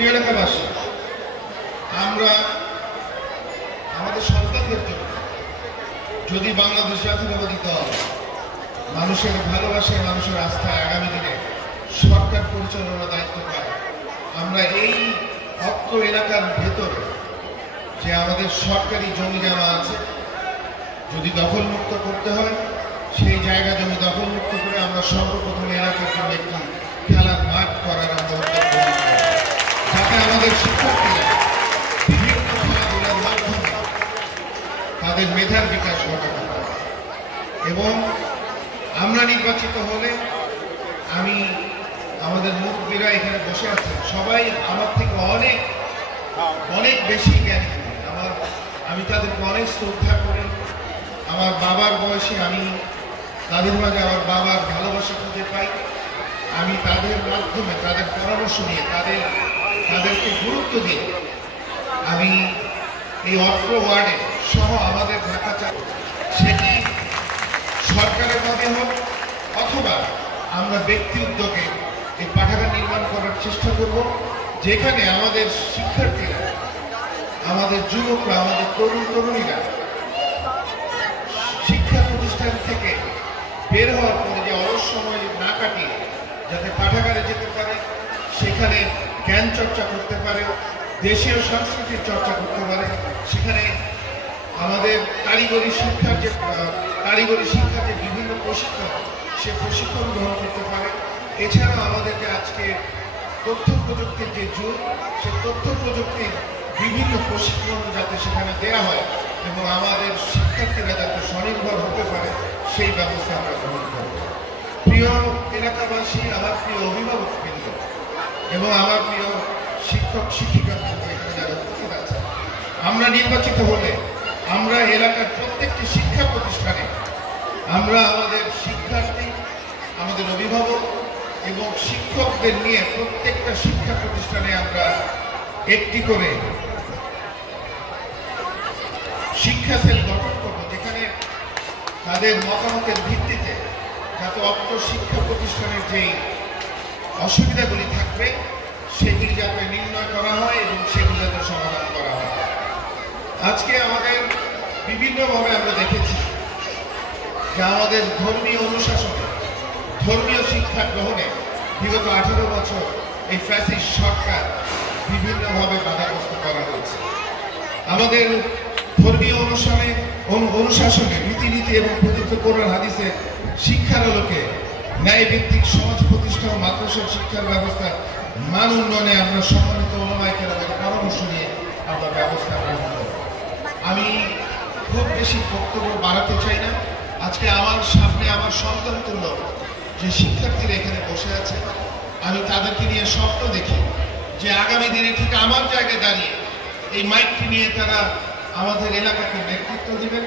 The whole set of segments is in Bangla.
প্রিয় এলাকাবাসী, আমরা আমাদের সন্তানদের জন্য যদি বাংলাদেশ জাতীয়তাবাদী দল মানুষের ভালোবাসায়, মানুষের আস্থায় আগামী দিনে সরকার পরিচালনার দায়িত্ব পায়, আমরা এই অত্র এলাকার ভেতরে যে আমাদের সরকারি জমি জমা আছে, যদি দখলমুক্ত করতে হয়, সেই জায়গা জমি দখলমুক্ত করে আমরা সর্বপ্রথম এলাকার জন্য একটি খেলার মাঠ করার আমরা উদ্যোগ গ্রহণ করি, যাতে আমাদের শিক্ষার্থীরা বিভিন্ন খেলাধুলার মাধ্যমে তাদের মেধার বিকাশ ঘটাতে পারে। এবং আমরা নির্বাচিত হলে, আমি আমাদের মুরব্বীরা এখানে বসে আছেন, সবাই আমার থেকে অনেক অনেক বেশি জ্ঞানী। আমি তাদেরকে অনেক শ্রদ্ধা করি। আমার বাবার বয়সে আমি তাদের মাঝে আমার বাবার ভালোবাসা খুঁজে পাই। আমি তাদের মাধ্যমে, তাদের পরামর্শ নিয়ে, তাদেরকে গুরুত্ব দিয়ে আমি এই অত্র ওয়ার্ডে সহ আমাদের ঢাকা চাই, সেটি সরকারের মাধ্যমে হোক অথবা আমরা ব্যক্তি উদ্যোগে এই পাঠাগার নির্মাণ করার চেষ্টা করব, যেখানে আমাদের শিক্ষার্থীরা, আমাদের যুবকরা, আমাদের তরুণ তরুণীরা শিক্ষা প্রতিষ্ঠান থেকে বের হওয়ার পরে যে অলস সময় না কাটিয়ে যাতে পাঠাগারে যেতে পারে, সেখানে জ্ঞান চর্চা করতে পারে, দেশীয় সংস্কৃতির চর্চা করতে পারে, সেখানে আমাদের কারিগরি শিক্ষার যে বিভিন্ন প্রশিক্ষণ, সে প্রশিক্ষণ গ্রহণ করতে পারে। এছাড়াও আমাদেরকে আজকে তথ্য প্রযুক্তির যে যুগ, সে তথ্য প্রযুক্তির বিভিন্ন প্রশিক্ষণ যাতে সেখানে দেওয়া হয় এবং আমাদের শিক্ষার্থীরা যাতে স্বনির্ভর হতে পারে, সেই ব্যবস্থা আমরা গ্রহণ করব। প্রিয় এলাকাবাসী, আমার প্রিয় অভিভাবকবৃন্দ এবং আমার প্রিয় শিক্ষক শিক্ষিকাবৃন্দ এখানে যারা উপস্থিত আছে, আমরা নির্বাচিত হলে আমরা এলাকার প্রত্যেকটি শিক্ষা প্রতিষ্ঠানে আমরা আমাদের শিক্ষার্থী, আমাদের অভিভাবক এবং শিক্ষকদের নিয়ে প্রত্যেকটা শিক্ষা প্রতিষ্ঠানে আমরা একটি করে শিক্ষা সেল গঠন করব, যেখানে তাদের মতামতের ভিত্তিতে যাতে অত্র শিক্ষা প্রতিষ্ঠানের যেই অসুবিধাগুলি থাকবে সেগুলি যাতে নির্ণয় করা হয় এবং সেগুলি যাতে সমাধান করা হয়। আজকে আমাদের বিভিন্নভাবে আমরা দেখেছি যে আমাদের ধর্মীয় অনুশাসনে, ধর্মীয় শিক্ষা গ্রহণে বিগত 18 বছর এই ফ্যাসিস্ট সরকার বিভিন্নভাবে বাধাগ্রস্ত করা হয়েছে। আমাদের ধর্মীয় অনুশাসনে রীতিনীতি এবং পবিত্র কোরআন হাদিসের শিক্ষার আলোকে ন্যায়ভিত্তিক সমাজ প্রতিষ্ঠা ও মাদ্রাসা শিক্ষার ব্যবস্থা মান উন্নয়নে আমরা সম্মানিত ওলামায়ে কেরামের পরামর্শ নিয়ে আমরা ব্যবস্থা গ্রহণ করব। আমি খুব বেশি বক্তব্য বাড়াতে চাই না। আজকে আমার সামনে আমার সন্তান তুল্য যে শিক্ষার্থীরা এখানে বসে আছে, আমি তাদেরকে নিয়ে স্বপ্ন দেখি যে আগামী দিনে ঠিক আমার জায়গায় দাঁড়িয়ে এই মাইকটি নিয়ে তারা আমাদের এলাকাকে নেতৃত্ব দিবেন,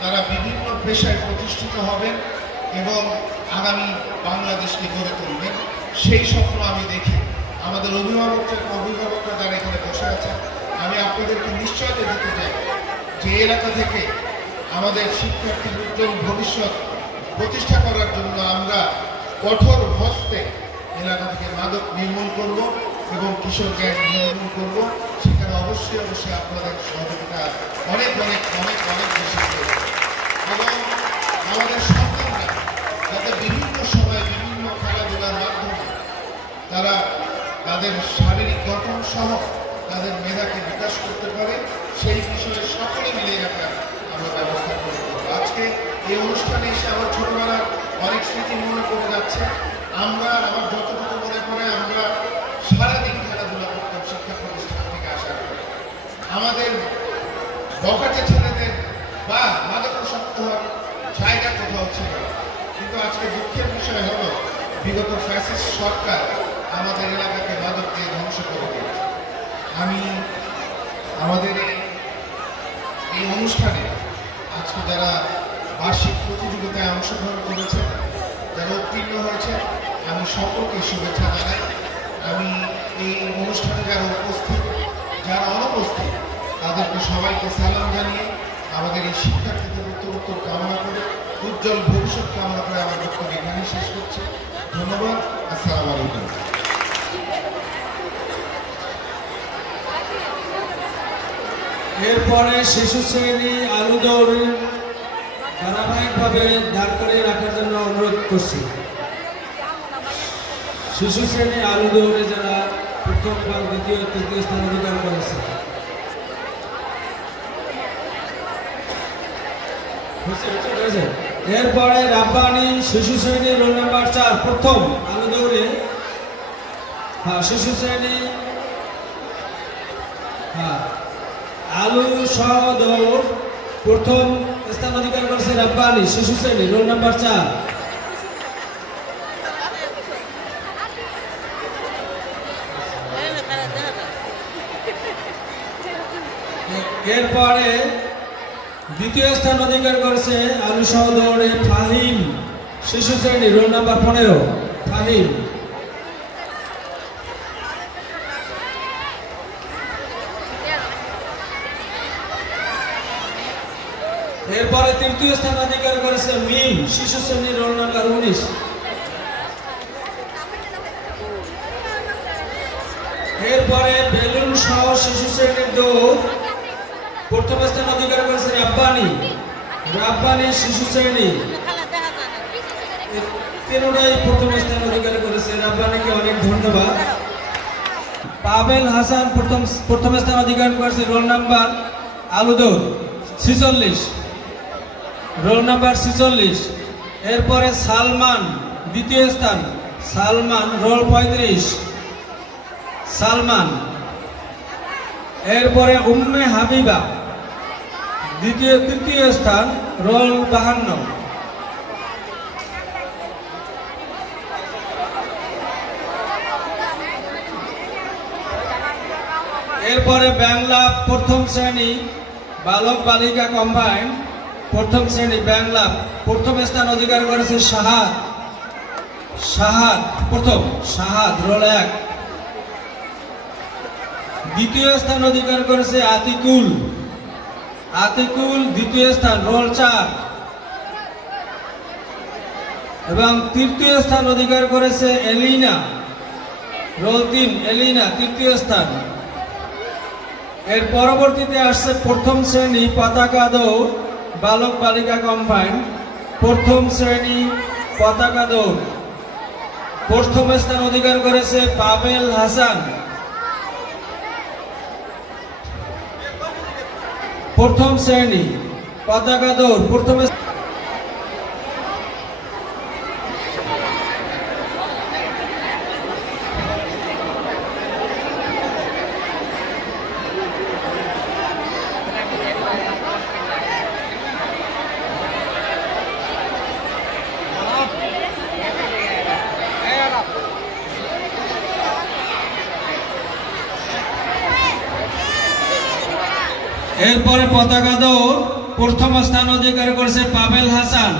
তারা বিভিন্ন পেশায় প্রতিষ্ঠিত হবেন এবং আগামী বাংলাদেশকে গড়ে তুলবেন। সেই স্বপ্ন আমি দেখি। আমাদের অভিভাবকরা যারা এখানে বসে আছেন, আমি আপনাদেরকে নিশ্চয়তা দিতে চাই যে এলাকা থেকে আমাদের শিক্ষার্থীর উজ্জ্বল ভবিষ্যৎ প্রতিষ্ঠা করার জন্য আমরা কঠোর হস্তে এলাকা থেকে মাদক নির্মূল করব এবং কিশোর গ্যাং নির্মূল করব। সেখানে অবশ্যই আপনাদের সহযোগিতা অনেক অনেক অনেক অনেক বেশি প্রয়োজন। এবং আমাদের সন্তানরা যাতে বিভিন্ন সময় বিভিন্ন খেলাধুলার মাধ্যমে তারা তাদের শারীরিক গঠন সহ তাদের মেধাকে বিকাশ করতে পারে, সেই বিষয়ে সকলে মিলে রাখার আমরা ব্যবস্থা করে দেবো। আজকে এই অনুষ্ঠানে এসে আমার ছোটবেলার অনেক স্মৃতি মনে পড়ে যাচ্ছে। আমার যতটুকু মনে পড়ে, আমরা সারাদিন খেলাধুলা করতাম শিক্ষা প্রতিষ্ঠান থেকে আসার পরে। আমাদের বখাটে ছেলেদের বা মাদকাসক্ত হওয়ার জায়গা কোথাও ছিল। কিন্তু আজকে দুঃখের বিষয় হলো বিগত ফ্যাসিস্ট সরকার আমাদের এলাকাকে মাদক দিয়ে ধ্বংস করে দিয়েছে। আমি আমাদের এই অনুষ্ঠানে আজকে যারা বার্ষিক প্রতিযোগিতায় অংশগ্রহণ করেছে, যারা উত্তীর্ণ হয়েছে, আমি সকলকে শুভেচ্ছা জানাই। আমি এই অনুষ্ঠানে যারা উপস্থিত, যারা অনুপস্থিত, তাদেরকে সবাইকে সালাম জানিয়ে আমাদের এই শিক্ষার্থীদের উত্তরোত্তর কামনা করে, উজ্জ্বল ভবিষ্যৎ কামনা করে আমার বক্তব্য এখানেই শেষ করছি। ধন্যবাদ। আসসালামু আলাইকুম। এরপরে শিশু শ্রেণী আলু দৌড় ধারাবাহিকভাবে দাঁড় করিয়ে রাখার জন্য অনুরোধ করছি। শিশু শ্রেণী আলু দৌড়ে যারা প্রথম বা দ্বিতীয় তৃতীয় স্থান অধিকার করেছে, এরপরে রাব্বানি শিশু শ্রেণী রোল নাম্বার 4 প্রথম আলু দৌড়ে শিশু শ্রেণী আলু সহ দৌড় প্রথম স্থান অধিকার করেছে রাব্বানি শিশু শ্রেণী রোল নাম্বার 4। এরপরে দ্বিতীয় স্থান অধিকার করেছে আলু সহ দৌড়ে ফাহিম শিশু শ্রেণী রোল নাম্বার 15 ফাহিম। এরপরে তৃতীয় স্থান অধিকার করেছে মিম শিশু শ্রেণী রোল নাম্বার 19। এরপরে বেলুন সহ শিশু শ্রেণীর দৌড় প্রথম স্থান অধিকার করেছে রাব্বানি শিশু শ্রেণী, তিনটাই প্রথম স্থান অধিকার করেছে। রাব্বানিকে অনেক ধন্যবাদ। পাবেল হাসান প্রথম স্থান অধিকার করেছে রোল নাম্বার আলু দৌড় 46 রোল নাম্বার 46। এরপরে সালমান দ্বিতীয় স্থান, সালমান রোল 35 সালমান। এরপরে উম্মে হাবিবা তৃতীয় স্থান রোল 52। এরপরে বাংলা প্রথম শ্রেণী বালক বালিকা কম্বাইন্ড প্রথম শ্রেণী বাংলা প্রথম স্থান অধিকার করেছে শাহাদ রোল 1। দ্বিতীয় স্থান অধিকার করেছে আতিকুল দ্বিতীয় স্থান রোল 4 এবং তৃতীয় স্থান অধিকার করেছে এলিনা রোল 3 এলিনা তৃতীয় স্থান। এর পরবর্তীতে আসছে প্রথম শ্রেণী পতাকা দৌড় বালক বালিকা কম্বাইন্ড প্রথম শ্রেণী পতাকা দৌড় প্রথম স্থান অধিকার করেছে পাবেল হাসান প্রথম শ্রেণী পতাকা দৌড় প্রথম। এরপরে পতাকা দৌড় প্রথম স্থান অধিকার করেছে পাবেল হাসান।